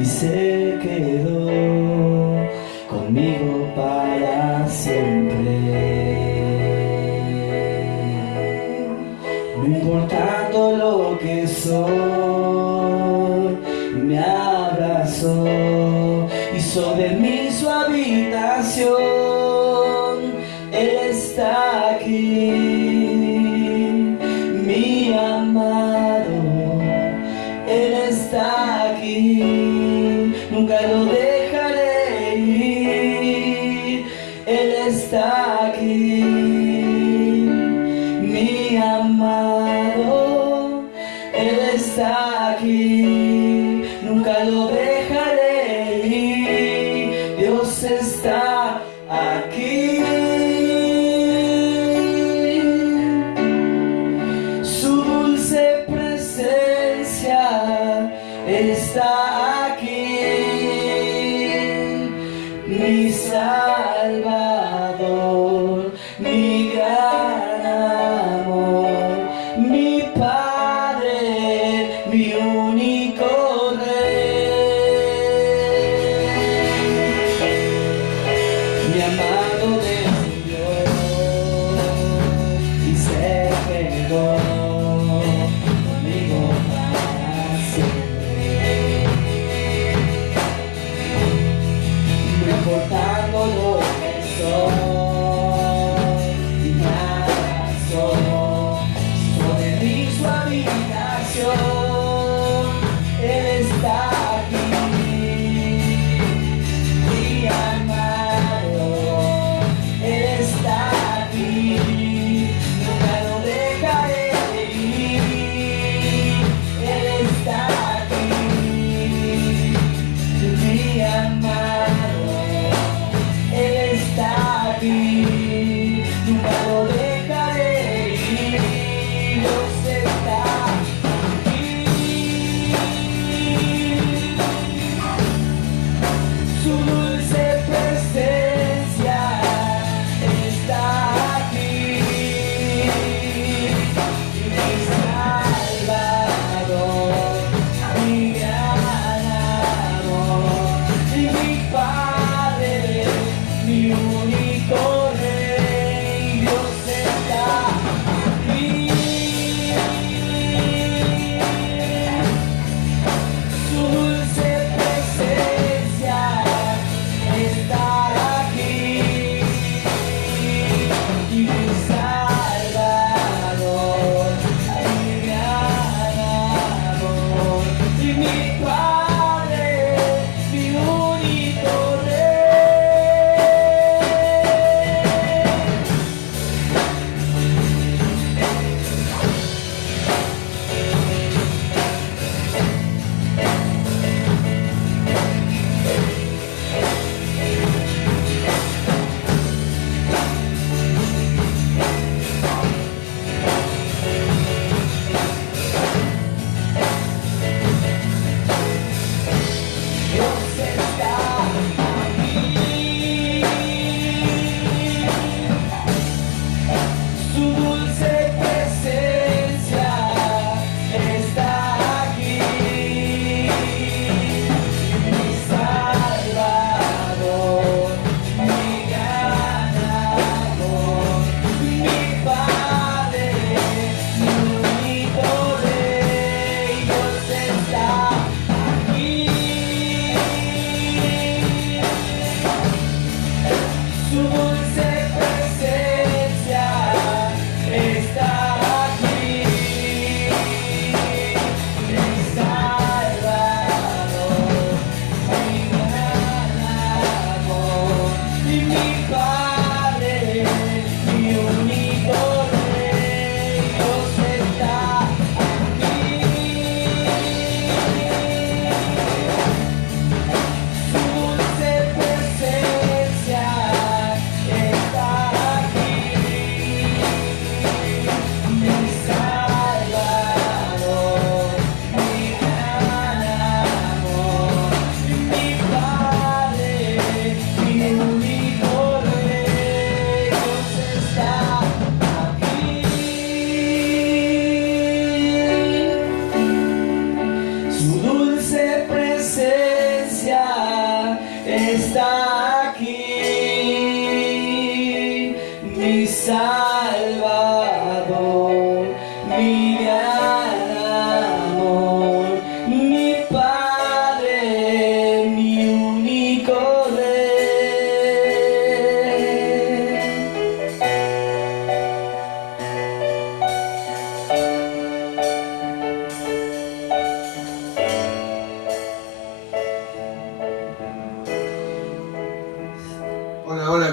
y se quedó conmigo para siempre. No importando lo que soy, me abrazó, hizo de mí su habitación. Él está aquí, mi amado. Él está aquí, nunca lo dejaré ir. Él está aquí, mi amado. Él está aquí, nunca lo dejaré ir. Dios está aquí. Su dulce presencia está aquí, mi Salvador, mi gran amor, mi Padre, mi único Rey. Mi amado descendió y se quedó conmigo para siempre. No importando lo que soy, y me abrazó, hizo de mí su habitación.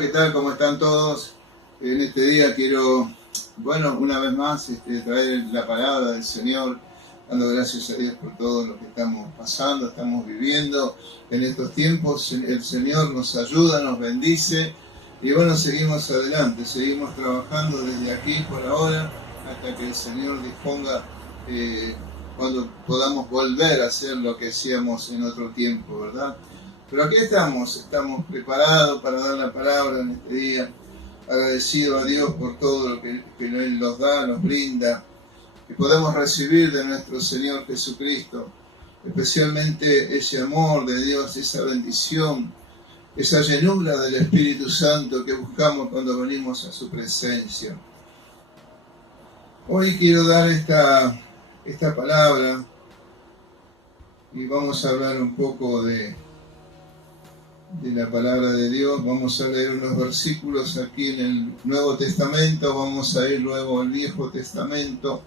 ¿qué tal? ¿Cómo están todos? En este día quiero, una vez más traer la palabra del Señor, dando gracias a Dios por todo lo que estamos pasando, estamos viviendo. En estos tiempos el Señor nos ayuda, nos bendice y seguimos adelante, seguimos trabajando desde aquí por ahora hasta que el Señor disponga cuando podamos volver a hacer lo que hacíamos en otro tiempo, ¿verdad? Pero aquí estamos preparados para dar la palabra en este día, agradecido a Dios por todo lo que Él nos da, nos brinda, que podemos recibir de nuestro Señor Jesucristo, especialmente ese amor de Dios, esa bendición, esa llenura del Espíritu Santo que buscamos cuando venimos a su presencia. Hoy quiero dar esta palabra y vamos a hablar un poco de la palabra de Dios. Vamos a leer unos versículos aquí en el Nuevo Testamento, vamos a ir luego al Viejo Testamento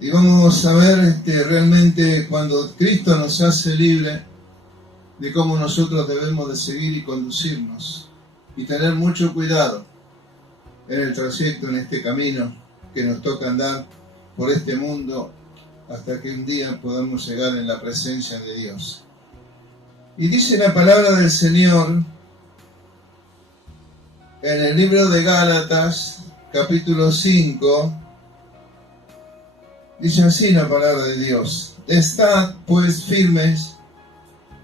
y vamos a ver realmente cuando Cristo nos hace libre de cómo nosotros debemos de seguir y conducirnos y tener mucho cuidado en el trayecto, en este camino que nos toca andar por este mundo hasta que un día podamos llegar en la presencia de Dios. Y dice la palabra del Señor en el libro de Gálatas, capítulo 5, dice así la palabra de Dios: Estad pues firmes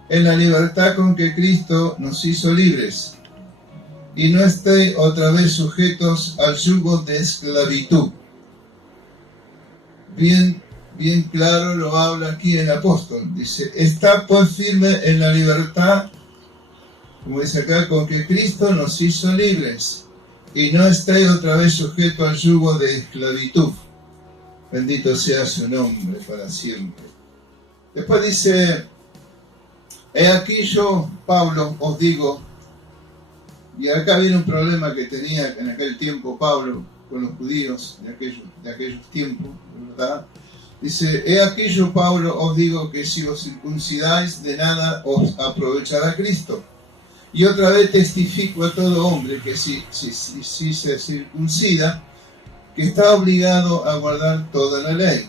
en la libertad con que Cristo nos hizo libres, y no estéis otra vez sujetos al yugo de esclavitud. Bien claro lo habla aquí el apóstol. Dice, está pues firme en la libertad, como dice acá, con que Cristo nos hizo libres, y no estéis otra vez sujetos al yugo de esclavitud. Bendito sea su nombre para siempre. Después dice, he aquí yo, Pablo, os digo, y acá viene un problema que tenía en aquel tiempo Pablo con los judíos de aquellos tiempos, ¿verdad? Dice, he aquí yo, Pablo, os digo que si os circuncidáis, de nada os aprovechará Cristo. Y otra vez testifico a todo hombre que si se circuncida, que está obligado a guardar toda la ley.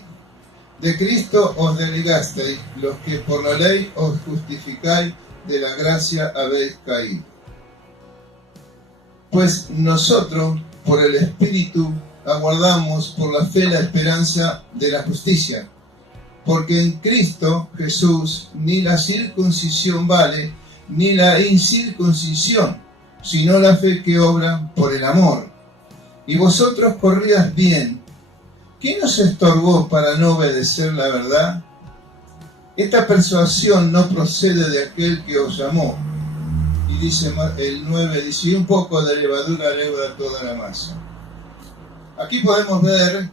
De Cristo os desligasteis, los que por la ley os justificáis, de la gracia habéis caído. Pues nosotros, por el Espíritu, aguardamos por la fe la esperanza de la justicia, porque en Cristo Jesús ni la circuncisión vale, ni la incircuncisión, sino la fe que obra por el amor. Y vosotros corrías bien. ¿Quién os estorbó para no obedecer la verdad? Esta persuasión no procede de aquel que os llamó. Y dice el 9, dice, y un poco de levadura leuda toda la masa. Aquí podemos ver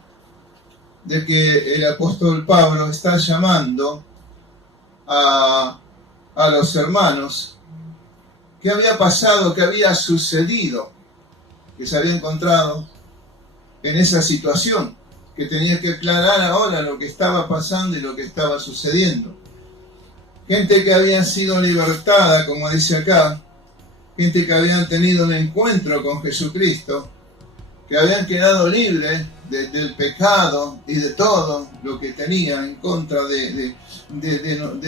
de que el apóstol Pablo está llamando a los hermanos qué había pasado, qué había sucedido, que se había encontrado en esa situación, que tenía que aclarar ahora lo que estaba pasando y lo que estaba sucediendo. Gente que había sido libertada, como dice acá, gente que habían tenido un encuentro con Jesucristo, que habían quedado libres del pecado y de todo lo que tenía en contra de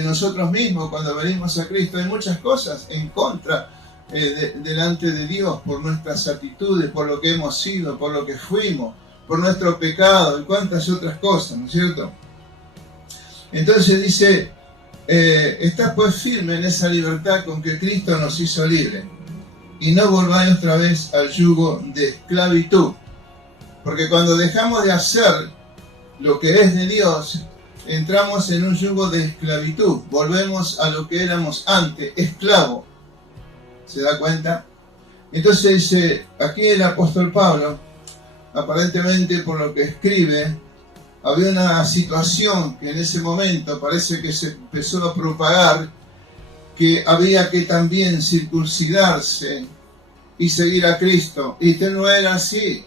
nosotros mismos cuando venimos a Cristo. Hay muchas cosas en contra delante de Dios por nuestras actitudes, por lo que hemos sido, por lo que fuimos, por nuestro pecado y cuántas otras cosas, ¿no es cierto? Entonces dice, estás pues firme en esa libertad con que Cristo nos hizo libres, y no volváis otra vez al yugo de esclavitud. Porque cuando dejamos de hacer lo que es de Dios, entramos en un yugo de esclavitud. Volvemos a lo que éramos antes, esclavo. ¿Se da cuenta? Entonces dice, aquí el apóstol Pablo, aparentemente por lo que escribe, había una situación que en ese momento parece que se empezó a propagar, que había que también circuncidarse y seguir a Cristo. Y esto no era así.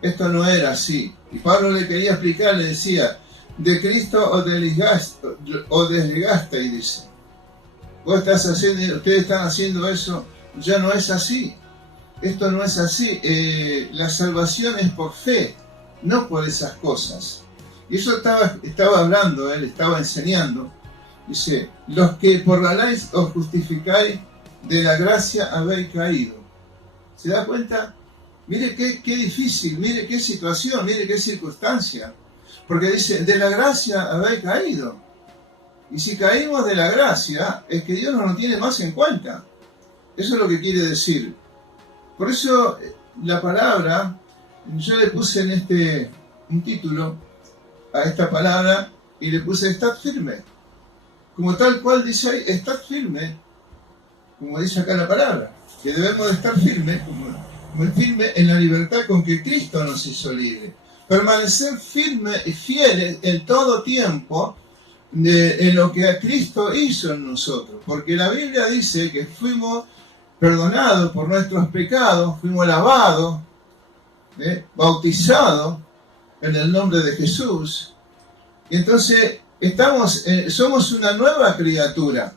Esto no era así. Y Pablo le quería explicar, le decía, de Cristo os desligaste, y dice, ustedes están haciendo eso ya no es así. Esto no es así. La salvación es por fe, no por esas cosas. Y eso estaba hablando, él estaba enseñando. Dice, los que por la ley os justificáis, de la gracia habéis caído. ¿Se da cuenta? Mire qué difícil, mire qué situación, mire qué circunstancia. Porque dice, de la gracia habéis caído. Y si caímos de la gracia, es que Dios no nos tiene más en cuenta. Eso es lo que quiere decir. Por eso la palabra, yo le puse en un título a esta palabra y le puse estad firme. Como tal cual dice ahí, estad firme, como dice acá la palabra, que debemos de estar firmes, como el firme en la libertad con que Cristo nos hizo libre. Permanecer firme y fieles en todo tiempo en lo que Cristo hizo en nosotros. Porque la Biblia dice que fuimos perdonados por nuestros pecados, fuimos lavados, bautizados en el nombre de Jesús. Y entonces somos una nueva criatura.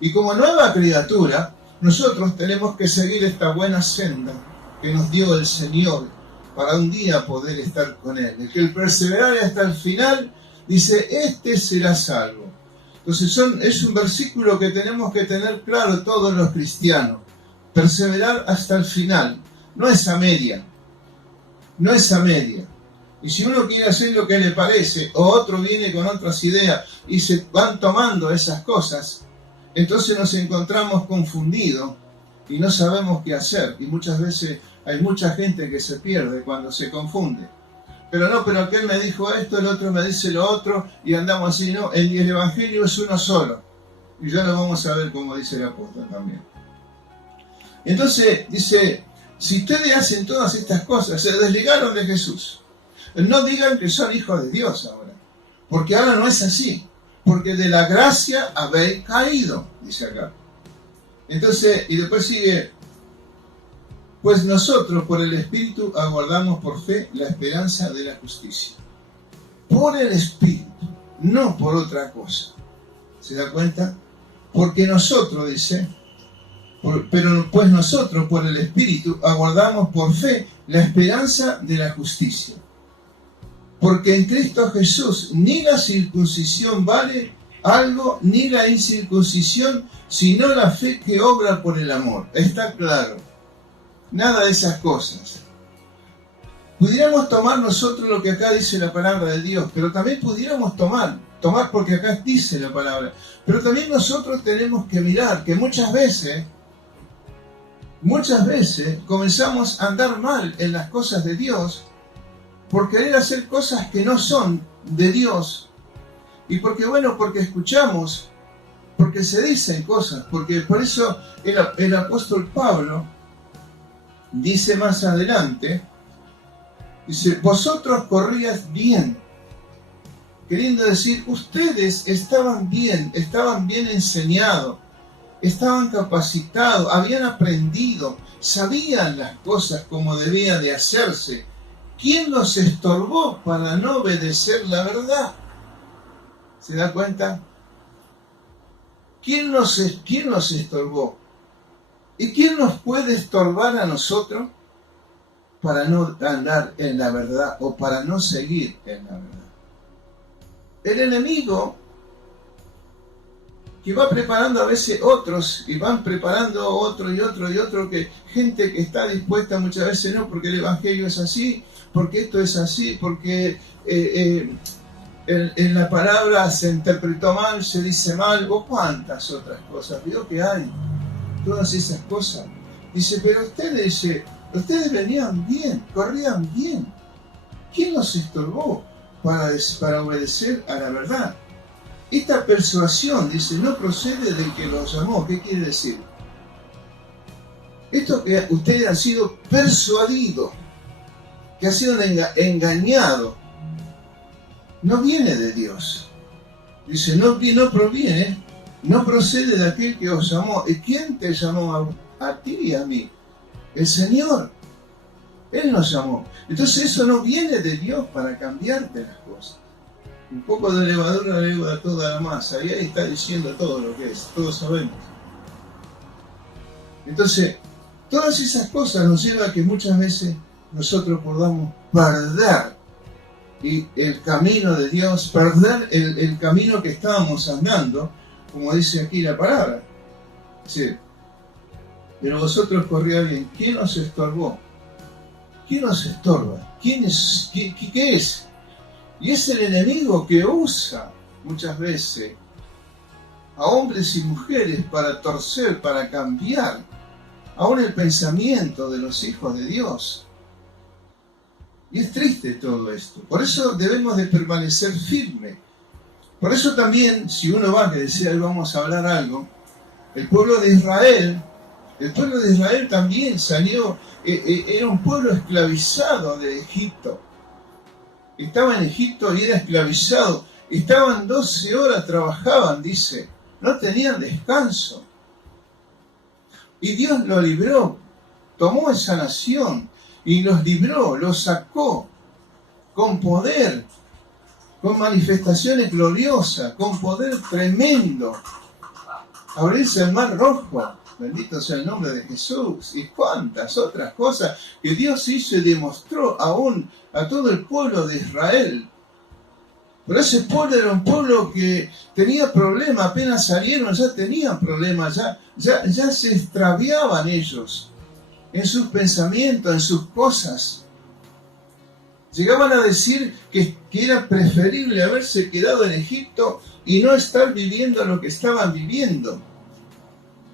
Y como nueva criatura, nosotros tenemos que seguir esta buena senda que nos dio el Señor para un día poder estar con Él. El que el perseverar hasta el final, dice, este será salvo. Entonces es un versículo que tenemos que tener claro todos los cristianos. Perseverar hasta el final. No es a media. No es a media. Y si uno quiere hacer lo que le parece, o otro viene con otras ideas y se van tomando esas cosas, entonces nos encontramos confundidos y no sabemos qué hacer. Y muchas veces hay mucha gente que se pierde cuando se confunde. Pero aquel me dijo esto, el otro me dice lo otro, y andamos así, ¿no? El Evangelio es uno solo. Y ya lo vamos a ver como dice el apóstol también. Entonces dice, si ustedes hacen todas estas cosas, se desligaron de Jesús. No digan que son hijos de Dios ahora, porque ahora no es así, porque de la gracia habéis caído, dice acá. Entonces, y después sigue, pues nosotros por el Espíritu aguardamos por fe la esperanza de la justicia. Por el Espíritu, no por otra cosa. ¿Se da cuenta? Porque nosotros, dice, pues nosotros por el Espíritu aguardamos por fe la esperanza de la justicia. Porque en Cristo Jesús ni la circuncisión vale algo, ni la incircuncisión, sino la fe que obra por el amor. Está claro. Nada de esas cosas. Pudiéramos tomar nosotros lo que acá dice la palabra de Dios, pero también pudiéramos tomar porque acá dice la palabra. Pero también nosotros tenemos que mirar que muchas veces comenzamos a andar mal en las cosas de Dios por querer hacer cosas que no son de Dios, y porque escuchamos, porque se dicen cosas, porque por eso el apóstol Pablo dice más adelante, dice, vosotros corríais bien, queriendo decir, ustedes estaban bien enseñados, estaban capacitados, habían aprendido, sabían las cosas como debía de hacerse. ¿Quién los estorbó para no obedecer la verdad? ¿Se da cuenta? ¿Quién nos estorbó? ¿Y quién nos puede estorbar a nosotros para no andar en la verdad o para no seguir en la verdad? El enemigo, que va preparando a veces otros, y van preparando otro y otro, que gente que está dispuesta muchas veces, no, porque el Evangelio es así, porque esto es así, porque en la palabra se interpretó mal, se dice mal, o cuántas otras cosas, vio que hay, todas esas cosas. Dice, pero ustedes venían bien, corrían bien. ¿Quién los estorbó para obedecer a la verdad? Esta persuasión, dice, no procede del que los llamó. ¿Qué quiere decir? Esto que ustedes han sido persuadidos, que han sido engañados, no viene de Dios. Dice, no proviene, no procede de aquel que os llamó. ¿Y quién te llamó a ti y a mí? El Señor. Él nos llamó. Entonces eso no viene de Dios para cambiarte las cosas. Un poco de levadura leuda toda la masa. Y ahí está diciendo todo lo que es. Todos sabemos. Entonces, todas esas cosas nos llevan a que muchas veces nosotros podamos perder el camino de Dios, perder el camino que estábamos andando, como dice aquí la palabra. Sí. Pero vosotros corríais bien. ¿Quién os estorbó? ¿Quién nos estorba? ¿Quién es? ¿Qué es? Y es el enemigo que usa muchas veces a hombres y mujeres para torcer, para cambiar aún el pensamiento de los hijos de Dios. Y es triste todo esto. Por eso debemos de permanecer firmes. Por eso también, si uno va, que decía, hoy vamos a hablar algo, el pueblo de Israel también salió, era un pueblo esclavizado de Egipto. Estaba en Egipto y era esclavizado. Estaban 12 horas, trabajaban, dice. No tenían descanso. Y Dios lo libró. Tomó esa nación y los libró, los sacó con poder, con manifestaciones gloriosas, con poder tremendo. Abrirse el mar rojo. Bendito sea el nombre de Jesús. Y cuántas otras cosas que Dios hizo y demostró aún a todo el pueblo de Israel. Pero ese pueblo era un pueblo que tenía problemas, apenas salieron ya tenían problemas, ya se extraviaban ellos en sus pensamientos, en sus cosas. Llegaban a decir que era preferible haberse quedado en Egipto y no estar viviendo lo que estaban viviendo.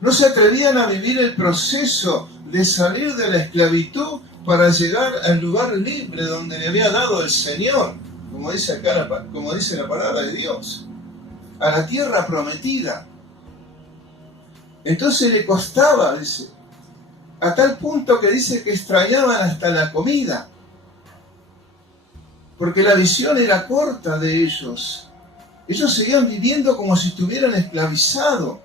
No se atrevían a vivir el proceso de salir de la esclavitud para llegar al lugar libre donde le había dado el Señor, como dice acá, como dice la palabra de Dios, a la tierra prometida. Entonces le costaba, dice, a tal punto que dice que extrañaban hasta la comida, porque la visión era corta de ellos. Ellos seguían viviendo como si estuvieran esclavizados.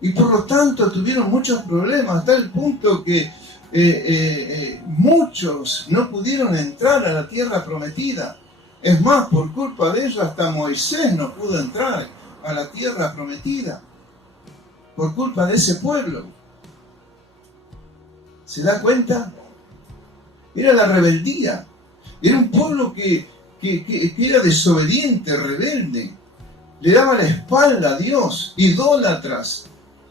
Y por lo tanto tuvieron muchos problemas, a tal punto que muchos no pudieron entrar a la tierra prometida. Es más, por culpa de ellos hasta Moisés no pudo entrar a la tierra prometida. Por culpa de ese pueblo. ¿Se da cuenta? Era la rebeldía. Era un pueblo que era desobediente, rebelde. Le daba la espalda a Dios, idólatras,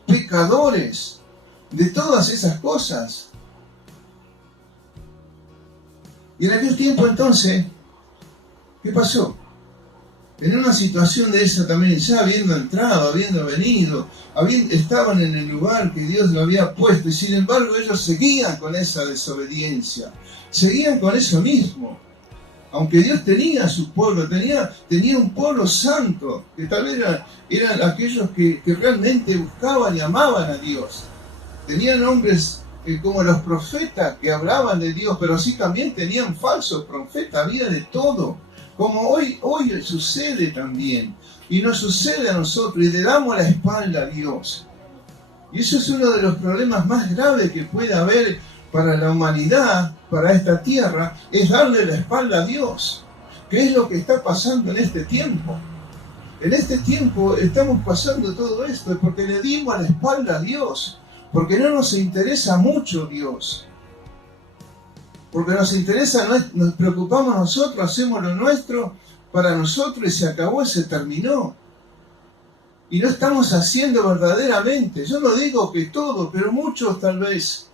pecadores, de todas esas cosas. Y en aquel tiempo entonces, ¿qué pasó? En una situación de esa también, ya habiendo entrado, habiendo venido, estaban en el lugar que Dios lo había puesto, y sin embargo ellos seguían con esa desobediencia, seguían con eso mismo. Aunque Dios tenía a su pueblo, tenía un pueblo santo, que tal vez eran aquellos que realmente buscaban y amaban a Dios. Tenían hombres como los profetas que hablaban de Dios, pero sí también tenían falsos profetas, había de todo. Como hoy sucede también, y nos sucede a nosotros, y le damos la espalda a Dios. Y eso es uno de los problemas más graves que puede haber para la humanidad, para esta tierra, es darle la espalda a Dios. ¿Qué es lo que está pasando en este tiempo? En este tiempo estamos pasando todo esto porque le dimos la espalda a Dios, porque no nos interesa mucho Dios. Porque nos interesa, nos preocupamos nosotros, hacemos lo nuestro para nosotros y se acabó y se terminó. Y no estamos haciendo verdaderamente, yo no digo que todo, pero muchos tal vez.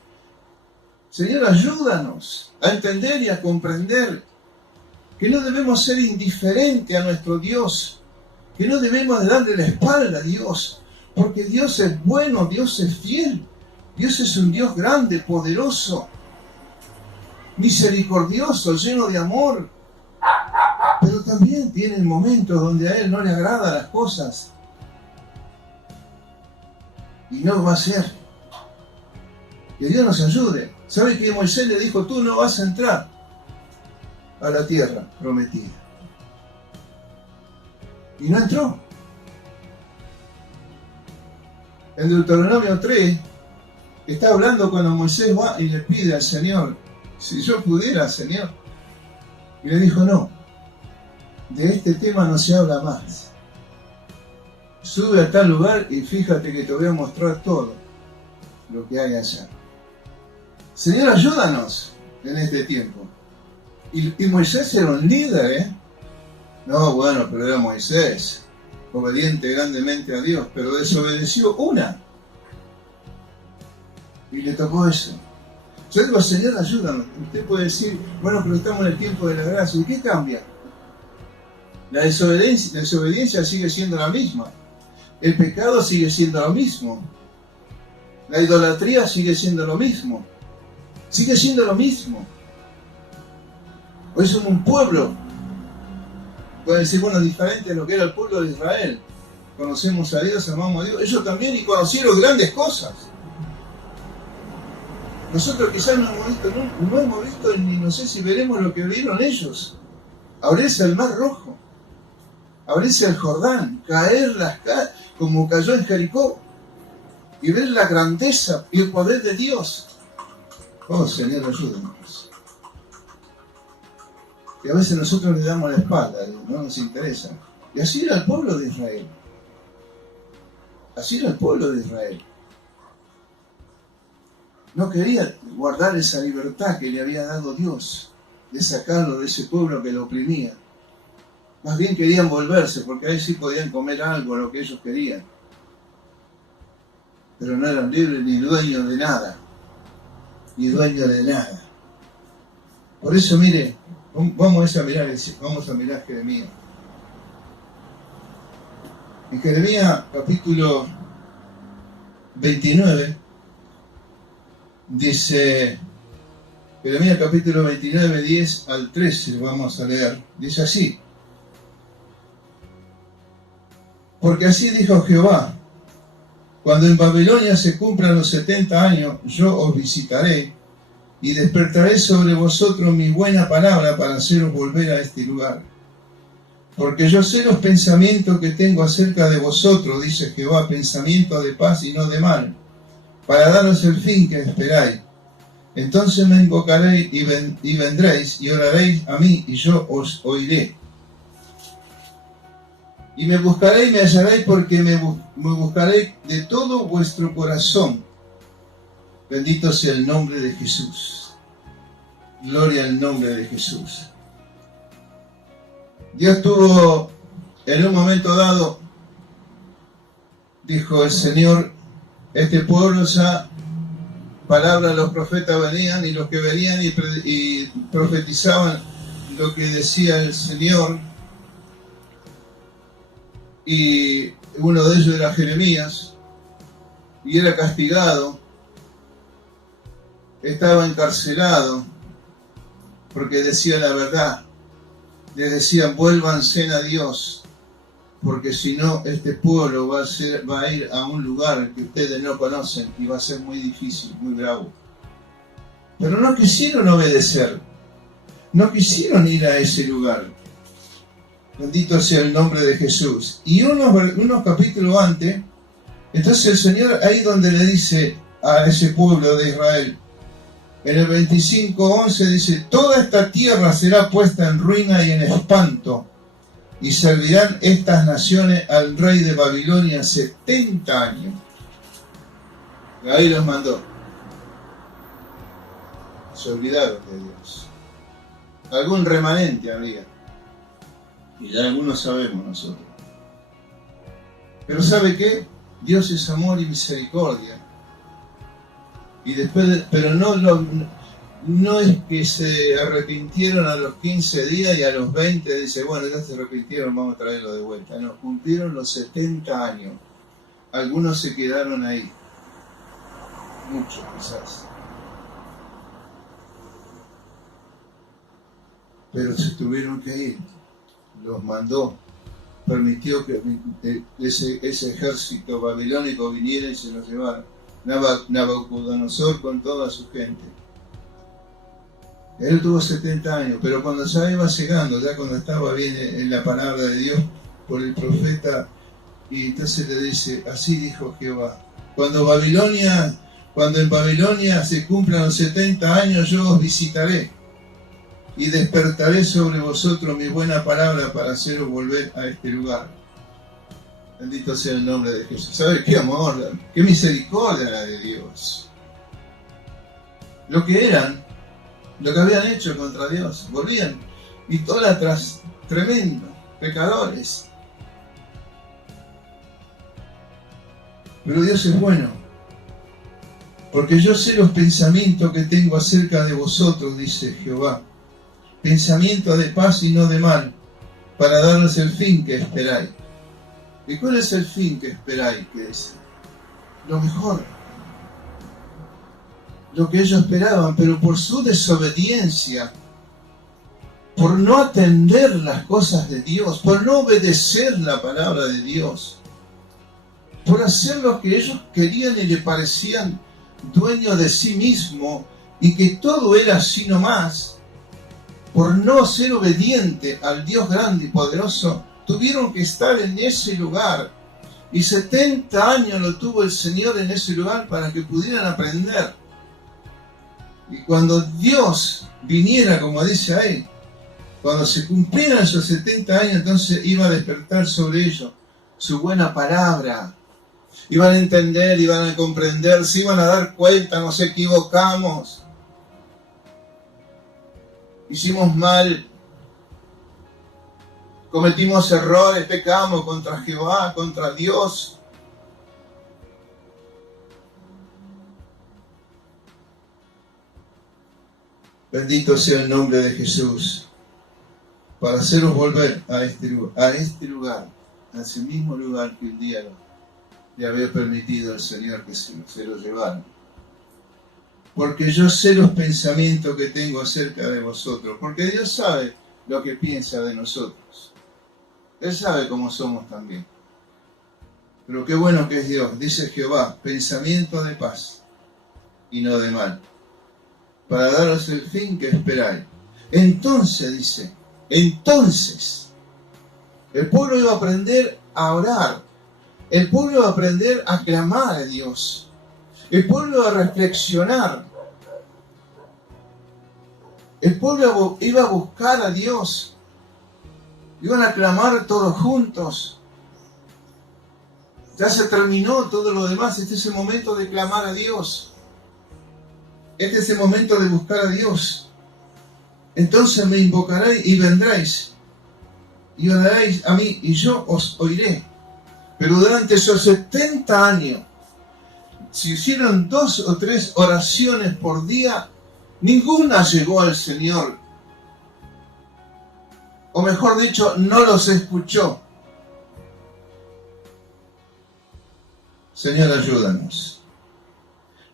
Señor, ayúdanos a entender y a comprender que no debemos ser indiferentes a nuestro Dios, que no debemos de darle la espalda a Dios, porque Dios es bueno, Dios es fiel, Dios es un Dios grande, poderoso, misericordioso, lleno de amor, pero también tiene momentos donde a Él no le agradan las cosas y no va a ser. Que Dios nos ayude. ¿Sabe que Moisés le dijo, tú no vas a entrar a la tierra prometida? Y no entró. En Deuteronomio 3 está hablando cuando Moisés va y le pide al Señor, si yo pudiera, Señor. Y le dijo, no, de este tema no se habla más. Sube a tal lugar y fíjate que te voy a mostrar todo. lo que hay allá. Señor, ayúdanos en este tiempo. Y Moisés era un líder, ¿eh? No, bueno, pero era Moisés, obediente grandemente a Dios, pero desobedeció una. Y le tocó eso. Yo digo, Señor, ayúdanos. Usted puede decir, bueno, pero estamos en el tiempo de la gracia. ¿Y qué cambia? La desobediencia sigue siendo la misma. El pecado sigue siendo lo mismo. La idolatría sigue siendo lo mismo. Sigue siendo lo mismo. Hoy somos un pueblo. Pueden decir, bueno, diferente a lo que era el pueblo de Israel. Conocemos a Dios, amamos a Dios. Ellos también y conocieron grandes cosas. Nosotros quizás no hemos visto ni no sé si veremos lo que vieron ellos. Abrirse el Mar Rojo, abrirse el Jordán, caer como cayó en Jericó, y ver la grandeza y el poder de Dios. Oh, Señor, ayúdanos. Y a veces nosotros le damos la espalda, no nos interesa. Y así era el pueblo de Israel. Así era el pueblo de Israel. No quería guardar esa libertad que le había dado Dios, de sacarlo de ese pueblo que lo oprimía. Más bien querían volverse, porque ahí sí podían comer algo, lo que ellos querían. Pero no eran libres ni dueños de nada. Ni dueños de nada. Por eso, mire, vamos a mirar Jeremías. En Jeremías capítulo 29, dice, Jeremías capítulo 29, 10 al 13, vamos a leer, dice así: porque así dijo Jehová, cuando en Babilonia se cumplan los 70 años, yo os visitaré y despertaré sobre vosotros mi buena palabra para haceros volver a este lugar. Porque yo sé los pensamientos que tengo acerca de vosotros, dice Jehová, pensamientos de paz y no de mal, para daros el fin que esperáis. Entonces me invocaréis y vendréis y oraréis a mí y yo os oiré. Y me buscaréis y me hallaréis, porque me buscaréis de todo vuestro corazón. Bendito sea el nombre de Jesús. Gloria al nombre de Jesús. Dios tuvo, en un momento dado, dijo el Señor, este pueblo ya, palabra de los profetas venían, y los que venían y profetizaban lo que decía el Señor, y uno de ellos era Jeremías, y era castigado, estaba encarcelado, porque decía la verdad. Les decían, vuélvanse a Dios, porque si no, este pueblo va a ir a un lugar que ustedes no conocen y va a ser muy difícil, muy bravo. Pero no quisieron obedecer, no quisieron ir a ese lugar. Bendito sea el nombre de Jesús. Y unos capítulos antes, entonces el Señor ahí donde le dice a ese pueblo de Israel, en el 25:11 dice, toda esta tierra será puesta en ruina y en espanto, y servirán estas naciones al rey de Babilonia 70 años. Y ahí los mandó. Se olvidaron de Dios. Algún remanente había. Y ya algunos sabemos nosotros. Pero ¿sabe qué? Dios es amor y misericordia. Y después, pero no es que se arrepintieron a los 15 días y a los 20 dice, bueno, ya se arrepintieron, vamos a traerlo de vuelta. No, cumplieron los 70 años. Algunos se quedaron ahí. Muchos quizás. Pero se tuvieron que ir. Los mandó. Permitió que ese ejército babilónico viniera y se los llevara. Nabucodonosor con toda su gente. Él tuvo 70 años, pero cuando ya iba llegando, ya cuando estaba bien en la palabra de Dios por el profeta, y entonces le dice, así dijo Jehová, cuando en Babilonia se cumplan los 70 años, yo os visitaré y despertaré sobre vosotros mi buena palabra para haceros volver a este lugar. Bendito sea el nombre de Jesús. ¿Sabe qué amor, qué misericordia la de Dios? Lo que eran, lo que habían hecho contra Dios, volvían idólatras tremendos, pecadores. Pero Dios es bueno, porque yo sé los pensamientos que tengo acerca de vosotros, dice Jehová, pensamientos de paz y no de mal, para darles el fin que esperáis. ¿Y cuál es el fin que esperáis? Que es lo mejor, lo que ellos esperaban, pero por su desobediencia, por no atender las cosas de Dios, por no obedecer la palabra de Dios, por hacer lo que ellos querían y le parecían dueños de sí mismo y que todo era así nomás, por no ser obediente al Dios grande y poderoso, tuvieron que estar en ese lugar. Y 70 años lo tuvo el Señor en ese lugar para que pudieran aprender. Y cuando Dios viniera, como dice ahí, cuando se cumplieran esos 70 años, entonces iba a despertar sobre ellos su buena palabra. Iban a entender, iban a comprender, se iban a dar cuenta, nos equivocamos. Hicimos mal, cometimos errores, pecamos contra Jehová, contra Dios. Bendito sea el nombre de Jesús, para haceros volver a este lugar, a ese mismo lugar que un día le había permitido al Señor que se lo llevara. Porque yo sé los pensamientos que tengo acerca de vosotros, porque Dios sabe lo que piensa de nosotros. Él sabe cómo somos también. Pero qué bueno que es Dios, dice Jehová, pensamiento de paz y no de mal, para daros el fin que esperáis. Entonces, dice, el pueblo iba a aprender a orar, el pueblo iba a aprender a clamar a Dios, el pueblo iba a reflexionar, el pueblo iba a buscar a Dios, iban a clamar todos juntos. Ya se terminó todo lo demás, este es el momento de clamar a Dios, este es el momento de buscar a Dios. Entonces me invocaréis y vendréis, y oraréis a mí, y yo os oiré. Pero durante esos 70 años, si hicieron 2 o 3 oraciones por día, ninguna llegó al Señor. O mejor dicho, no los escuchó. Señor, ayúdanos.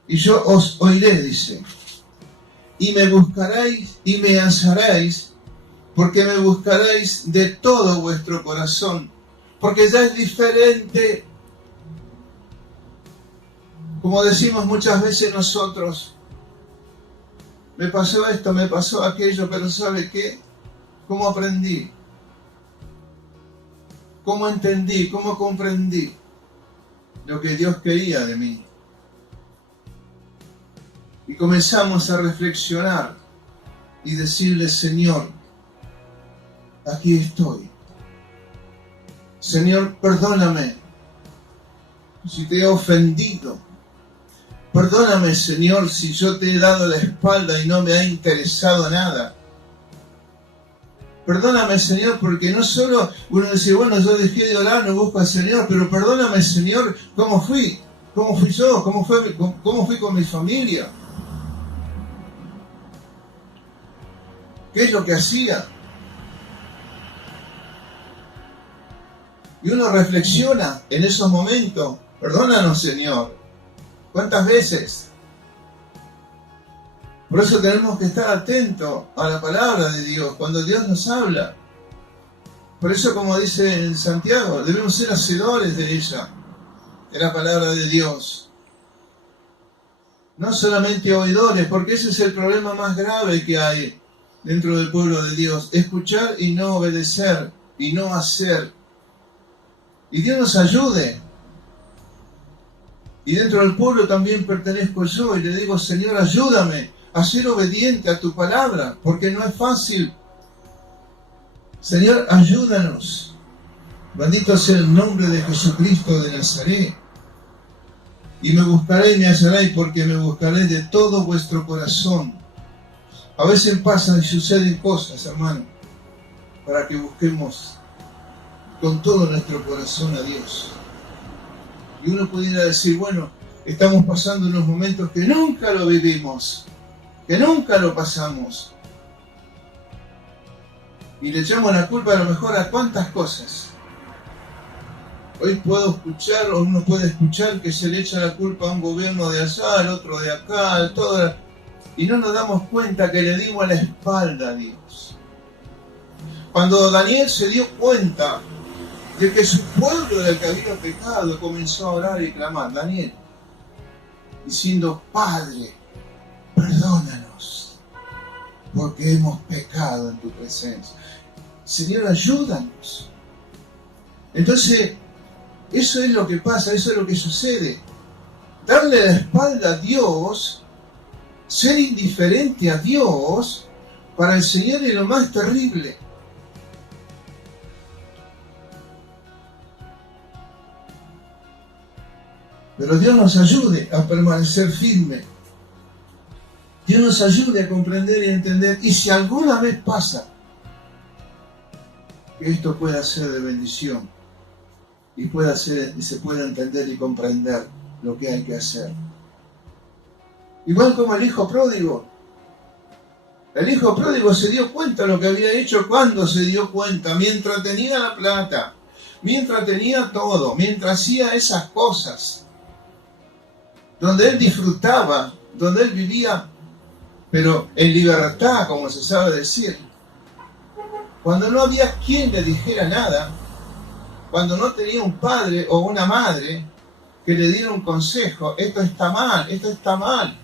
Y yo os oiré, dice. Y me buscaréis y me hallaréis, porque me buscaréis de todo vuestro corazón. Porque ya es diferente, como decimos muchas veces nosotros, me pasó esto, me pasó aquello, pero ¿sabe qué? ¿Cómo aprendí? ¿Cómo entendí? ¿Cómo comprendí lo que Dios quería de mí? Y comenzamos a reflexionar y decirle, Señor, aquí estoy. Señor, perdóname si te he ofendido. Perdóname, Señor, si yo te he dado la espalda y no me ha interesado nada. Perdóname, Señor, porque no solo uno dice, bueno, yo dejé de orar, no busco al Señor, pero perdóname, Señor, ¿cómo fui yo? ¿Cómo fui con mi familia? ¿Qué es lo que hacía? Y uno reflexiona en esos momentos, perdónanos, Señor. ¿Cuántas veces? Por eso tenemos que estar atentos a la palabra de Dios, cuando Dios nos habla. Por eso, como dice en Santiago, debemos ser hacedores de ella, de la palabra de Dios. No solamente oidores, porque ese es el problema más grave que hay dentro del pueblo de Dios. Escuchar y no obedecer, y no hacer. Y Dios nos ayude. Y dentro del pueblo también pertenezco yo y le digo, Señor, ayúdame a ser obediente a tu palabra, porque no es fácil. Señor, ayúdanos. Bendito sea el nombre de Jesucristo de Nazaret. Y me buscaréis y me hallaréis, porque me buscaréis de todo vuestro corazón. A veces pasan y suceden cosas, hermano, para que busquemos con todo nuestro corazón a Dios. Y uno pudiera decir, bueno, estamos pasando unos momentos que nunca lo vivimos, que nunca lo pasamos. Y le echamos la culpa a lo mejor a cuántas cosas. Hoy puedo escuchar, o uno puede escuchar que se le echa la culpa a un gobierno de allá, al otro de acá, todo, y no nos damos cuenta que le dimos la espalda a Dios. Cuando Daniel se dio cuenta de que su pueblo era el que había pecado, comenzó a orar y clamar, Daniel, diciendo, Padre, perdónanos, porque hemos pecado en tu presencia. Señor, ayúdanos. Entonces, eso es lo que pasa, eso es lo que sucede. Darle la espalda a Dios, ser indiferente a Dios, para el Señor es lo más terrible. Pero Dios nos ayude a permanecer firme. Dios nos ayude a comprender y entender. Y si alguna vez pasa, que esto pueda ser de bendición. Y se pueda entender y comprender lo que hay que hacer. Igual como el hijo pródigo. El hijo pródigo se dio cuenta de lo que había hecho. ¿Cuándo se dio cuenta? Mientras tenía la plata, mientras tenía todo, mientras hacía esas cosas, donde él disfrutaba, donde él vivía, pero en libertad, como se sabe decir. Cuando no había quien le dijera nada, cuando no tenía un padre o una madre que le diera un consejo, esto está mal, esto está mal.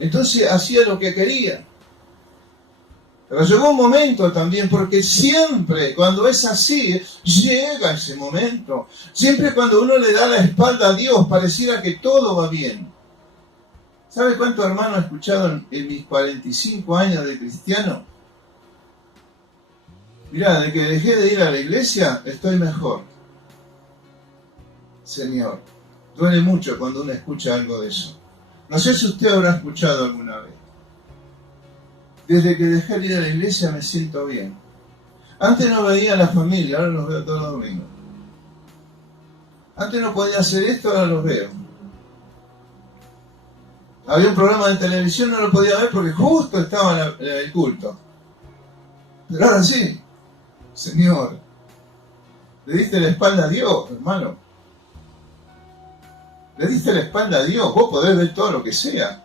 Entonces hacía lo que quería. Pero llegó un momento también, porque siempre cuando es así, llega ese momento. Siempre cuando uno le da la espalda a Dios, pareciera que todo va bien. ¿Sabe cuánto, hermano, he escuchado en mis 45 años de cristiano? Mirá, de que dejé de ir a la iglesia, estoy mejor. Señor, duele mucho cuando uno escucha algo de eso. No sé si usted habrá escuchado alguna vez. Desde que dejé de ir a la iglesia me siento bien. Antes no veía a la familia, ahora los veo todos los domingos. Antes no podía hacer esto, ahora los veo. Había un programa de televisión, no lo podía ver porque justo estaba el culto. Pero ahora sí. Señor, le diste la espalda a Dios, hermano. Le diste la espalda a Dios. Vos podés ver todo lo que sea.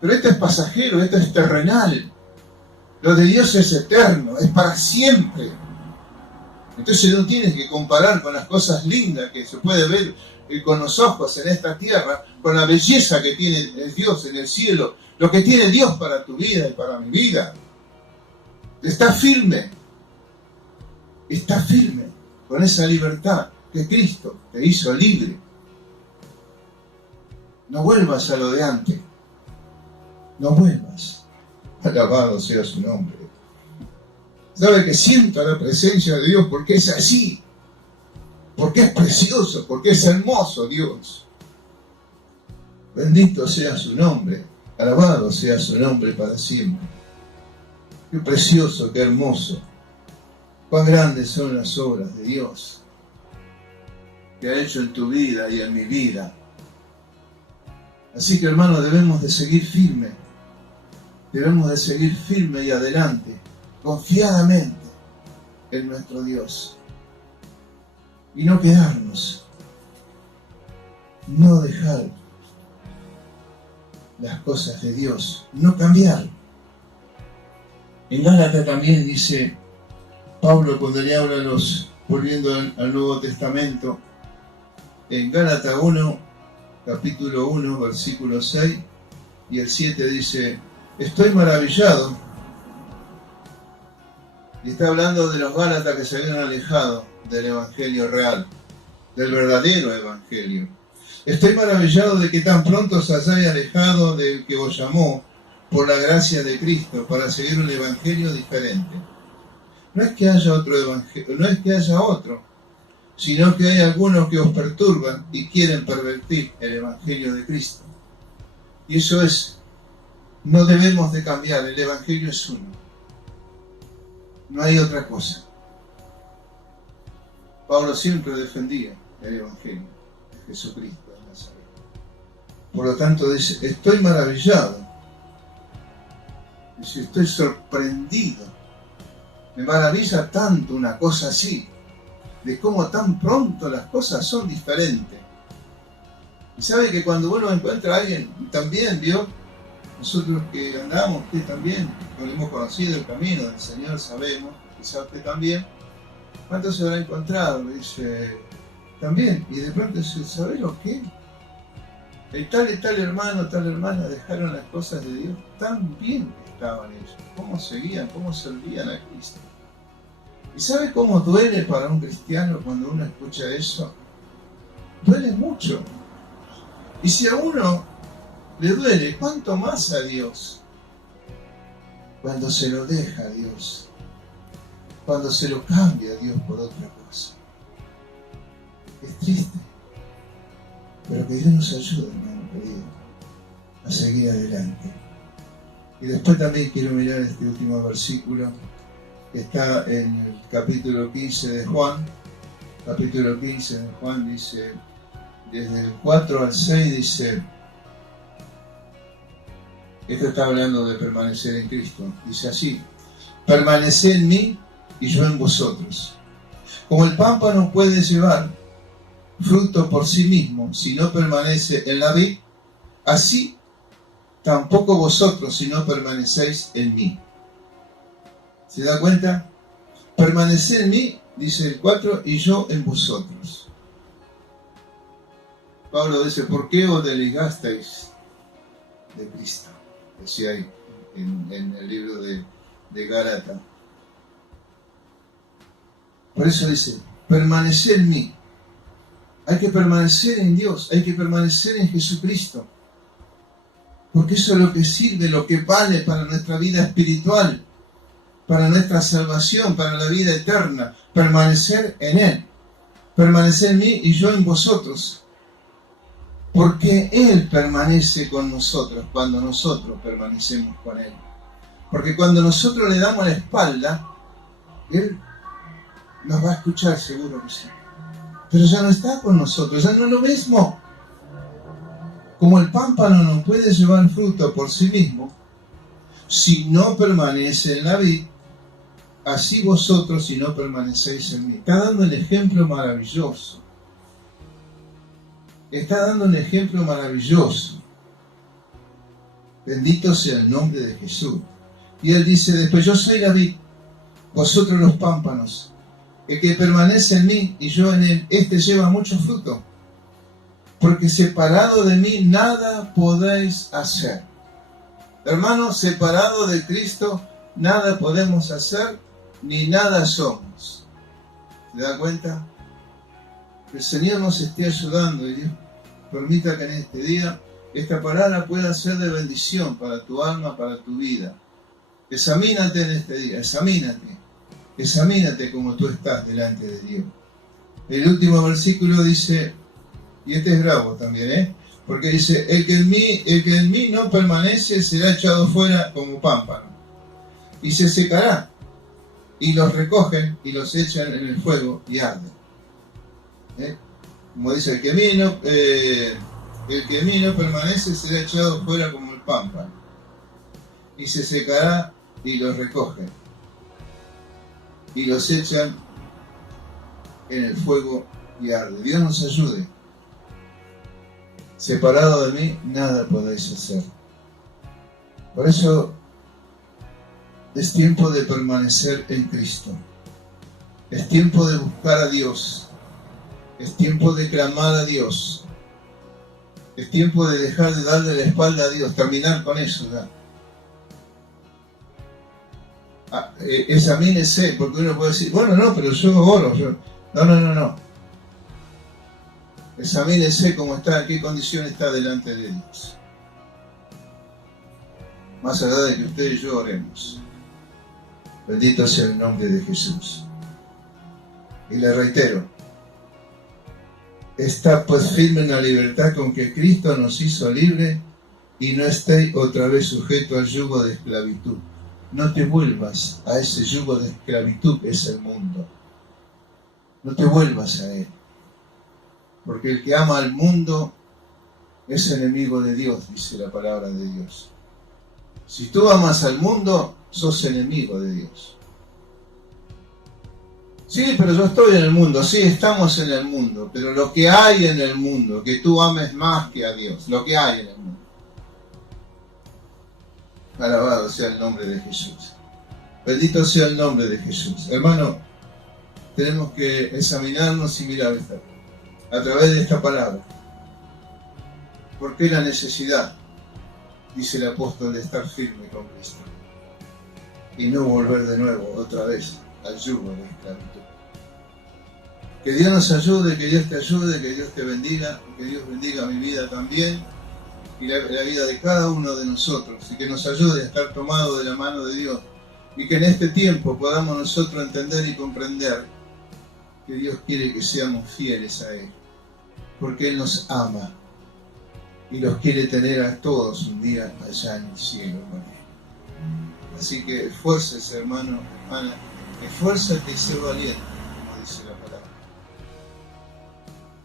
Pero esto es pasajero, esto es terrenal. Lo de Dios es eterno, es para siempre. Entonces no tienes que comparar con las cosas lindas que se puede ver con los ojos en esta tierra, con la belleza que tiene el Dios en el cielo, lo que tiene Dios para tu vida y para mi vida. Está firme con esa libertad que Cristo te hizo libre. No vuelvas a lo de antes. No vuelvas. Alabado sea su nombre. Sabe que siento la presencia de Dios porque es así. Porque es precioso, porque es hermoso Dios. Bendito sea su nombre. Alabado sea su nombre para siempre. Qué precioso, qué hermoso. Cuán grandes son las obras de Dios que ha hecho en tu vida y en mi vida. Así que, hermanos, debemos de seguir firme. Debemos de seguir firme y adelante, confiadamente en nuestro Dios. Y no quedarnos, no dejar las cosas de Dios, no cambiar. En Gálatas también dice Pablo, cuando le habla a los, volviendo al Nuevo Testamento, en Gálatas 1, capítulo 1, versículo 6 y el 7 dice, estoy maravillado. Y está hablando de los Gálatas que se habían alejado del Evangelio real, del verdadero Evangelio. Estoy maravillado de que tan pronto os hayáis alejado del que os llamó por la gracia de Cristo para seguir un Evangelio diferente. no es que haya otro evangelio, no es que haya otro, sino que hay algunos que os perturban y quieren pervertir el evangelio de Cristo. Y eso es, no debemos de cambiar, el evangelio es uno. No hay otra cosa. Pablo siempre defendía el evangelio de Jesucristo de Nazaret. Por lo tanto dice, estoy maravillado. Dice, estoy sorprendido. Me maravilla tanto una cosa así, de cómo tan pronto las cosas son diferentes. Y sabe que cuando uno encuentra a alguien, también vio, nosotros que andamos, usted también, lo hemos conocido el camino del Señor, sabemos, quizá usted también, ¿cuántos se habrá encontrado? Dice, también, y de pronto dice, ¿sabe lo que? El tal y tal hermano, tal hermana dejaron las cosas de Dios tan bien que estaban ellos, cómo seguían, cómo servían a Cristo. ¿Y sabe cómo duele para un cristiano cuando uno escucha eso? Duele mucho. Y si a uno le duele, ¿cuánto más a Dios? Cuando se lo deja a Dios, cuando se lo cambia a Dios por otra cosa. Es triste, pero que Dios nos ayude, hermano querido, a seguir adelante. Y después también quiero mirar este último versículo que está en el capítulo 15 de Juan. Capítulo 15 de Juan dice, desde el 4 al 6 dice, esto está hablando de permanecer en Cristo, dice así, permaneced en mí y yo en vosotros. Como el pámpano puede llevar fruto por sí mismo si no permanece en la vid, así tampoco vosotros si no permanecéis en mí. ¿Se da cuenta? Permaneced en mí, dice el 4, y yo en vosotros. Pablo dice, ¿por qué os desligasteis de Cristo? Decía ahí en el libro de Gálatas. Por eso dice, permaneced en mí. Hay que permanecer en Dios, hay que permanecer en Jesucristo. Porque eso es lo que sirve, lo que vale para nuestra vida espiritual, para nuestra salvación, para la vida eterna. Permanecer en Él. Permanecer en mí y yo en vosotros. Porque Él permanece con nosotros cuando nosotros permanecemos con Él. Porque cuando nosotros le damos la espalda, Él nos va a escuchar, seguro que sí. Pero ya no está con nosotros, ya no es lo mismo. Como el pámpano no puede llevar fruto por sí mismo, si no permanece en la vid, así vosotros si no permanecéis en mí. Está dando el ejemplo maravilloso. Está dando un ejemplo maravilloso. Bendito sea el nombre de Jesús. Y Él dice después, yo soy la vid, vosotros los pámpanos. El que permanece en mí y yo en él, este lleva mucho fruto. Porque separado de mí nada podéis hacer. Hermanos, separado de Cristo nada podemos hacer, ni nada somos. ¿Se da cuenta? Que el Señor nos esté ayudando y Dios permita que en este día esta palabra pueda ser de bendición para tu alma, para tu vida. Examínate en este día, examínate. Examínate como tú estás delante de Dios. El último versículo dice, y este es bravo también, porque dice, el que en mí no permanece será echado fuera como pámpano, y se secará, y los recogen y los echan en el fuego y arden. Como dice, el que en mí no permanece será echado fuera como el pámpano, y se secará y los recogen y los echan en el fuego y arde. Dios nos ayude. Separado de mí, nada podéis hacer. Por eso es tiempo de permanecer en Cristo. Es tiempo de buscar a Dios. Es tiempo de clamar a Dios. Es tiempo de dejar de darle la espalda a Dios. Terminar con eso ya. Examínese, porque uno puede decir, bueno, no, pero yo oro. No. Examínese cómo está, en qué condición está delante de Dios. Más allá de que usted y yo oremos. Bendito sea el nombre de Jesús. Y le reitero, está pues firme en la libertad con que Cristo nos hizo libre y no estéis otra vez sujeto al yugo de esclavitud. No te vuelvas a ese yugo de esclavitud que es el mundo. No te vuelvas a él. Porque el que ama al mundo es enemigo de Dios, dice la palabra de Dios. Si tú amas al mundo, sos enemigo de Dios. Sí, pero yo estoy en el mundo. Sí, estamos en el mundo. Pero lo que hay en el mundo, que tú ames más que a Dios. Lo que hay en el mundo. Alabado sea el nombre de Jesús. Bendito sea el nombre de Jesús. Hermano, tenemos que examinarnos y mirar a través de esta palabra. ¿Por qué la necesidad? Dice el apóstol, de estar firme con Cristo. Y no volver de nuevo, otra vez, al yugo de esclavitud. Que Dios nos ayude, que Dios te ayude, que Dios te bendiga, que Dios bendiga mi vida también y la vida de cada uno de nosotros, y que nos ayude a estar tomados de la mano de Dios, y que en este tiempo podamos nosotros entender y comprender que Dios quiere que seamos fieles a Él, porque Él nos ama y los quiere tener a todos un día allá en el cielo, hermano. Así que esfuércese, hermano, hermana, esfuérzate y sé valiente, como dice la palabra.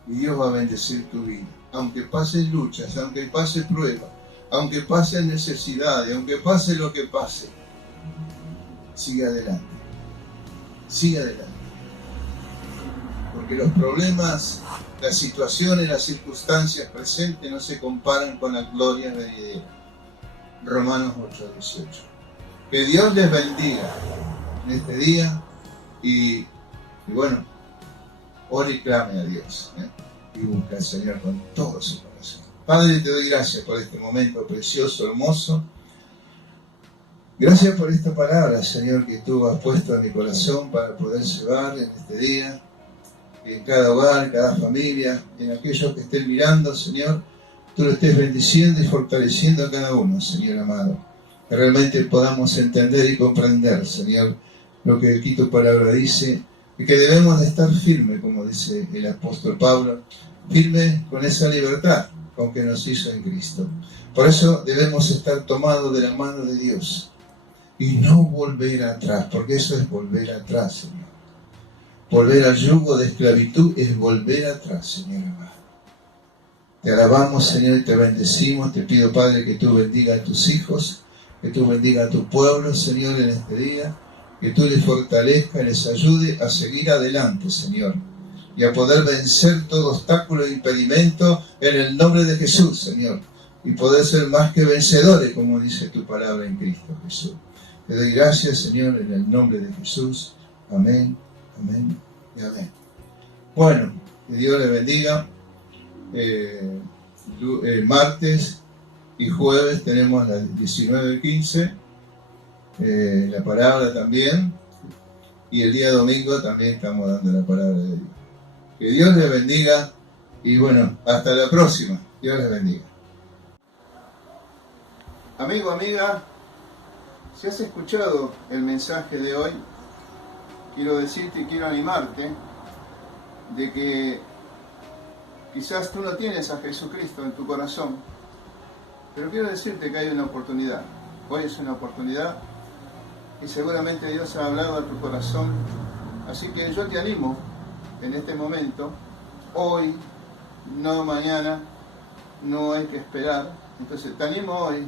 Y Dios va a bendecir tu vida. Aunque pases luchas, aunque pase pruebas, aunque pase necesidades, aunque pase lo que pase, sigue adelante. Sigue adelante. Porque los problemas, las situaciones, las circunstancias presentes no se comparan con la gloria venidera. Romanos 8:18. Que Dios les bendiga en este día y bueno, ore y clame a Dios, y busca al Señor con todo su corazón. Padre, te doy gracias por este momento precioso, hermoso. Gracias por esta palabra, Señor, que tú has puesto en mi corazón para poder llevar en este día, en cada hogar, cada familia, en aquellos que estén mirando, Señor, tú lo estés bendiciendo y fortaleciendo a cada uno, Señor amado. Que realmente podamos entender y comprender, Señor, lo que aquí tu palabra dice, y que debemos de estar firmes, como dice el apóstol Pablo, firmes con esa libertad con que nos hizo en Cristo. Por eso debemos estar tomados de la mano de Dios y no volver atrás, porque eso es volver atrás, Señor. Volver al yugo de esclavitud es volver atrás, Señor amado. Te alabamos, Señor, y te bendecimos. Te pido, Padre, que tú bendiga a tus hijos, que tú bendiga a tu pueblo, Señor, en este día, que tú les fortalezca y les ayude a seguir adelante, Señor, y a poder vencer todo obstáculo e impedimento en el nombre de Jesús, Señor, y poder ser más que vencedores, como dice tu palabra en Cristo Jesús. Te doy gracias, Señor, en el nombre de Jesús. Amén, amén y amén. Bueno, que Dios les bendiga. Martes y jueves tenemos las 19:15, la palabra también, y el día domingo también estamos dando la palabra de Dios. Que Dios les bendiga y bueno, hasta la próxima. Dios les bendiga. Amigo, amiga, si has escuchado el mensaje de hoy, quiero decirte y quiero animarte de que quizás tú no tienes a Jesucristo en tu corazón, pero quiero decirte que hay una oportunidad. Hoy es una oportunidad y seguramente Dios ha hablado a tu corazón. Así que yo te animo en este momento, hoy, no mañana, no hay que esperar. Entonces te animo hoy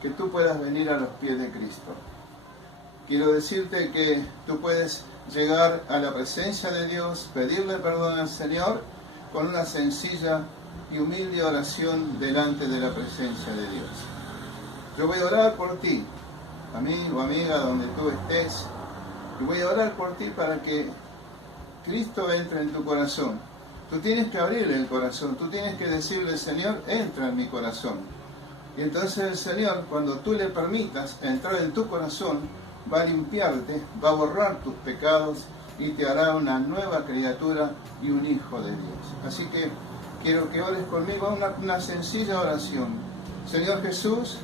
que tú puedas venir a los pies de Cristo. Quiero decirte que tú puedes llegar a la presencia de Dios, pedirle perdón al Señor con una sencilla y humilde oración delante de la presencia de Dios. Yo voy a orar por ti, amigo, amiga, donde tú estés, y voy a orar por ti para que Cristo entre en tu corazón. Tú tienes que abrirle el corazón, tú tienes que decirle, Señor, entra en mi corazón. Y entonces el Señor, cuando tú le permitas entrar en tu corazón, va a limpiarte, va a borrar tus pecados y te hará una nueva criatura y un hijo de Dios. Así que quiero que ores conmigo una sencilla oración. Señor Jesús,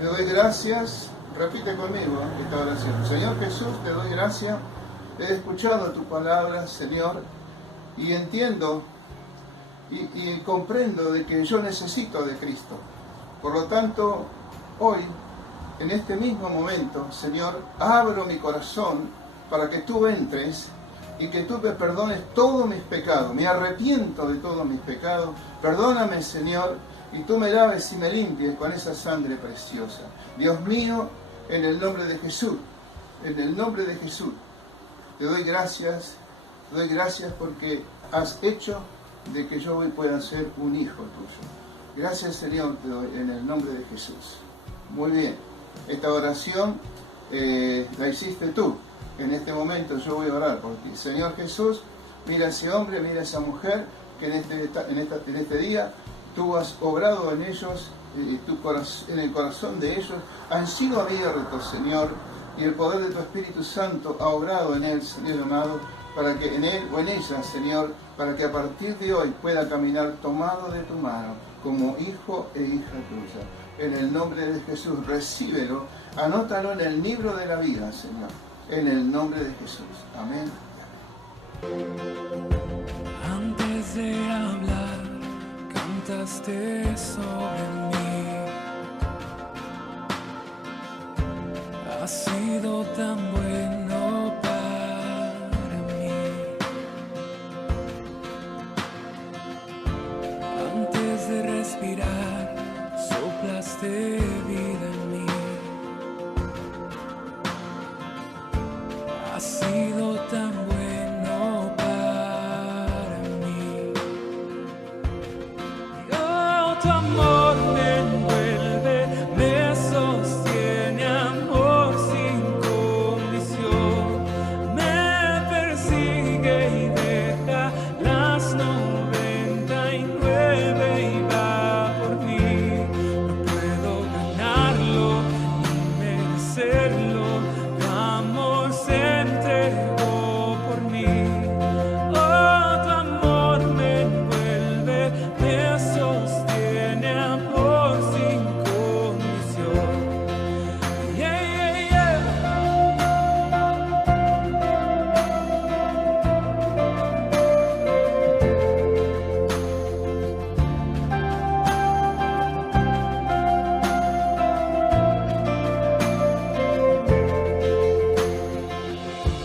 te doy gracias Repite conmigo esta oración. Señor Jesús, te doy gracias. He escuchado tu palabra, Señor, y entiendo y comprendo de que yo necesito de Cristo. Por lo tanto, hoy, en este mismo momento, Señor, abro mi corazón para que tú entres y que tú me perdones todos mis pecados. Me arrepiento de todos mis pecados. Perdóname, Señor, y tú me laves y me limpies con esa sangre preciosa. Dios mío, en el nombre de Jesús, en el nombre de Jesús, te doy gracias porque has hecho de que yo hoy pueda ser un hijo tuyo. Gracias, Señor, te doy en el nombre de Jesús. Muy bien, esta oración la hiciste tú. En este momento yo voy a orar por ti. Señor Jesús, mira a ese hombre, mira a esa mujer que en este día tú has obrado en ellos, en el corazón de ellos, han sido abiertos, Señor, y el poder de tu Espíritu Santo ha obrado en él, Señor amado, para que en él o en ella, Señor, para que a partir de hoy pueda caminar tomado de tu mano, como hijo e hija tuya. En el nombre de Jesús, recíbelo, anótalo en el libro de la vida, Señor, en el nombre de Jesús. Amén. Antes de hablar, cantaste sobre mí. Has sido tan bueno para mí. Antes de respirar, soplaste vida en mí. Has sido tan bueno para mí. Oh, tu amor.